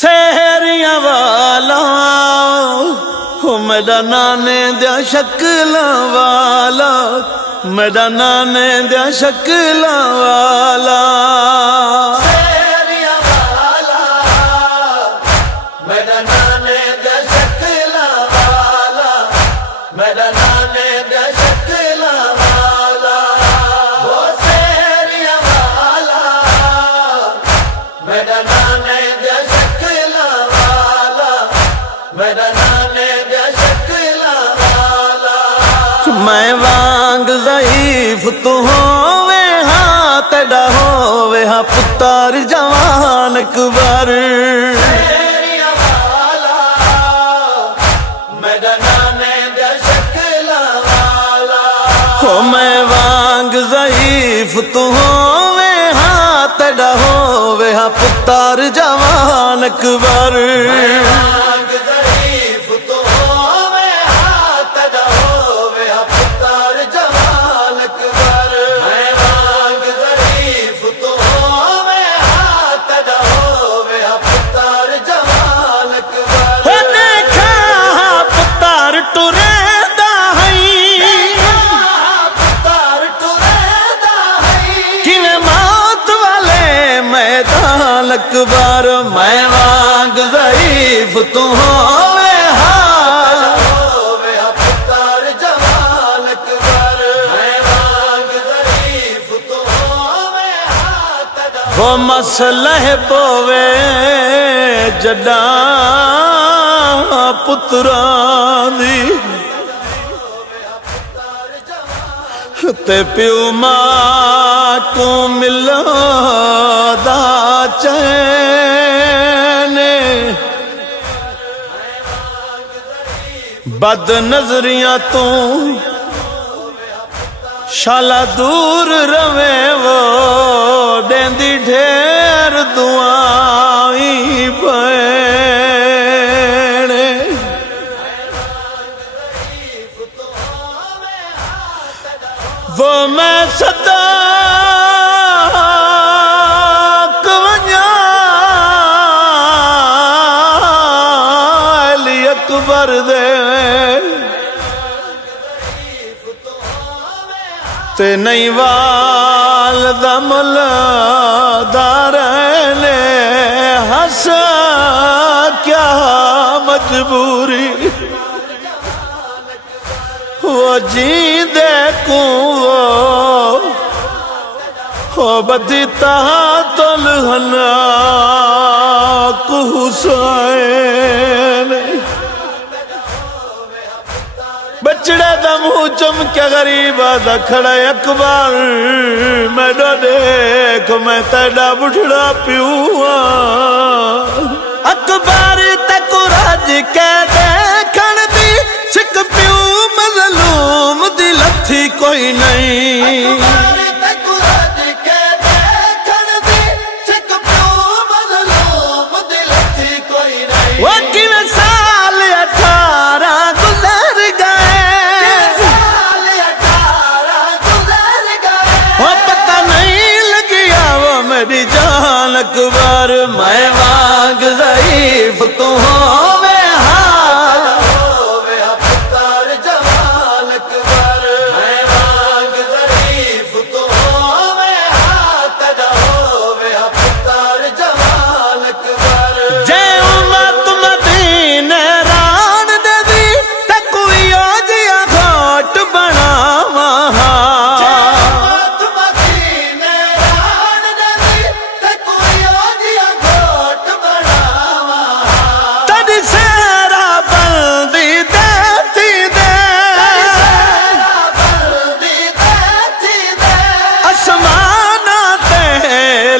सहरिया वाला हो मेरा नाने दिया शक्ला वाला, मेरा नाने दिया शक्ला वाला। सहरिया वाला मेरा नाने दिया शक्ला वाला, मेरा नाने दिया शक्ला वाला। वो सहरिया वाला मेरा नाने दिया शक्ला वाला, मेरा नाने दिया शक्ला वाला। मैं वांग ज़ईफ तू होवे हाँ तेरा होवे हाँ पुत्र जवान अकबर। सहरिया वाला मेरा नाने दिया शक्ला वाला। हो मैं वांग ज़ईफ तू होवे हाँ तेरा होवे हाँ पुत्र जवान अकबर। वांग ज़ईफ तो होवे हाँ तेरा होवे हाँ पुत्र जवान अकबर। मैं वांग ज़ईफ तो होवे हाँ तेरा होवे हाँ पुत्र जवान अकबर। हो देखा हाँ पुत्र टुरेदा हई, पुत्र टुरेदा हई। किने मौत वाले मैदान अकबर। मैं वांग ज़ईफ तू होवे हाँ होवे हाँ पुत्र जवान अकबर। मैं वांग ज़ईफ तो होवे हाँ तेरा वो मसलह पोवे जडा पुत्रां दी ते प्यो मां को मिलदा चैन। बद नजरियां तू शाला दूर रवे वो देंदी ढेर दुआई भैन। वो मैं सदा कवन्या अली अकबर दे ते नहीं वाल दमल दारने हंस क्या मजबूरी। वो जींदे को वो बदीता तुलहना को हुसैन। बचड़े दा मुंह चमके गरीबा दा खड़ा अकबर। मैडो देख मैं तेरा बुढ़ड़ा प्यूआ अकबर तक राज के देखण दी सिक प्यू मजलूम दी लथी कोई नहीं। वो किवें साल 18 गुजर गए, वो पता नहीं लगिया वो मेरी जान अकबर। मैं वांग ज़ईफ तू होवे हाँ होवे हाँ पुत्र जवान अकबर। मैं वांग ज़ईफ तो होवे हाँ तेरा होवे हाँ पुत्र जवान अकबर। जे उम्मत मदीने रान दे दी ते कोई जिया घाट बनावा तड़ी सेरा बल्दी देती दे असमाना ते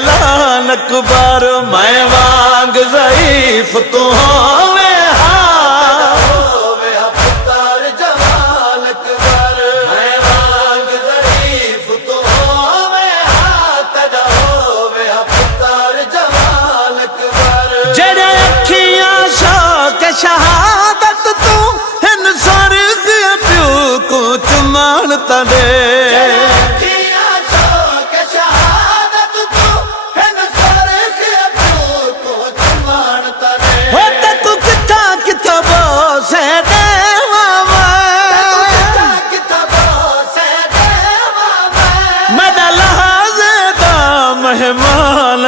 लान अकबर। मैं वांग ज़ईफ तू होवे हाँ होवे हाँ पुत्र जवान अकबर। मैं वांग ज़ईफ तो होवे हाँ तेरा होवे हाँ पुत्र जवान अकबर। जेड़े अखियां शौक शहादत तू हिन स्वर्ग प्यू को चुमान तड़े। शौक शहादत तू हिन स्वर्ग प्यू को चुमान तड़े।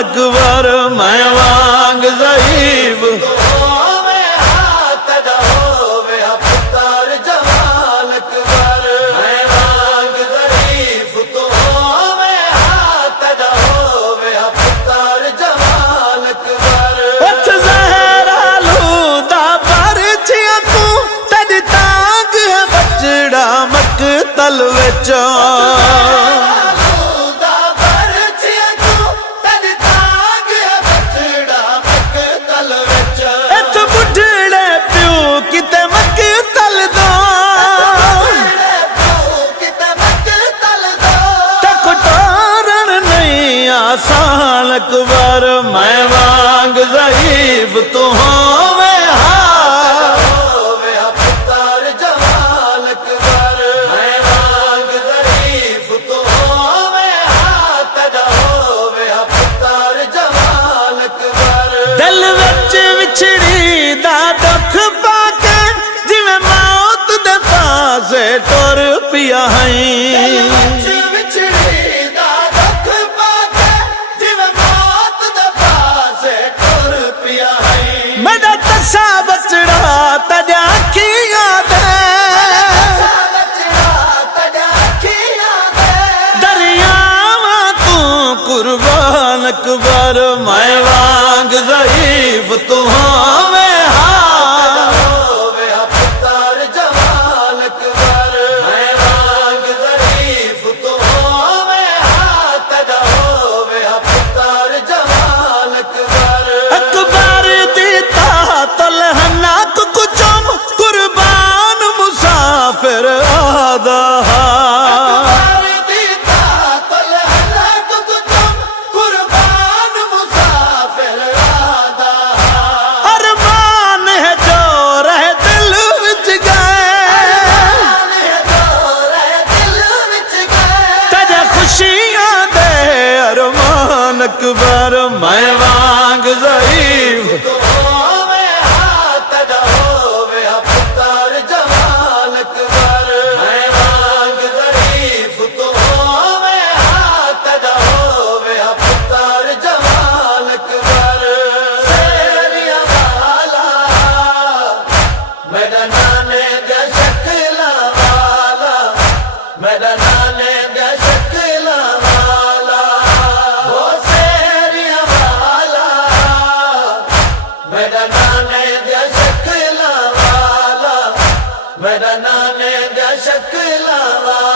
अकबर मैं वांग ज़ईफ़ होवे हाथ दा होवे पुत्र जमाल अकबर मैं वांग ज़ईफ़ तो होवे हाथ दा होवे पुत्र जमाल अकबर उठ ज़हरा लूदा पर छिया तू तद तांग है बचड़ा मकतल विच आसान अकबर मैं वांग ज़ईफ़ तू होवे पुत्र जमाल अकबर मैं वांग ज़ईफ़ तू होवे हाथ दा होवे पुत्र जमाल अकबर दिल विच विछड़ी दा दुख पाके जिवें मौत दे पासे टुर पिया मेरा तसा बचड़ा तजा अखियां दे दरियावा तू कुर्बान अकबर मैं वांग ज़ईफ़ तू होवे पुत्र जमाल अकबर मैं वांग ज़ईफ़ तू होवे हाथ दा होवे पुत्र जमाल अकबर अकबर दीता तलहना कुचम कुर्बान मुसाफिर आदा अरमान है जो रहे दिल विच गए तजा खुशियां दे अरमान अकबर मैं वांग ज़ईफ़ पुत्र जमाल अकबर मैं वांग ज़ईफ़ तो होवे हाथ दा होवे पुत्र जमाल अकबर शेरिया वाला मेरा नाने दा शकला वाला मेरा नाने दा शकला वाला ओ शेरिया वाला मेरा नाने दा शकला वाला मेरा नाने दा शकला वाला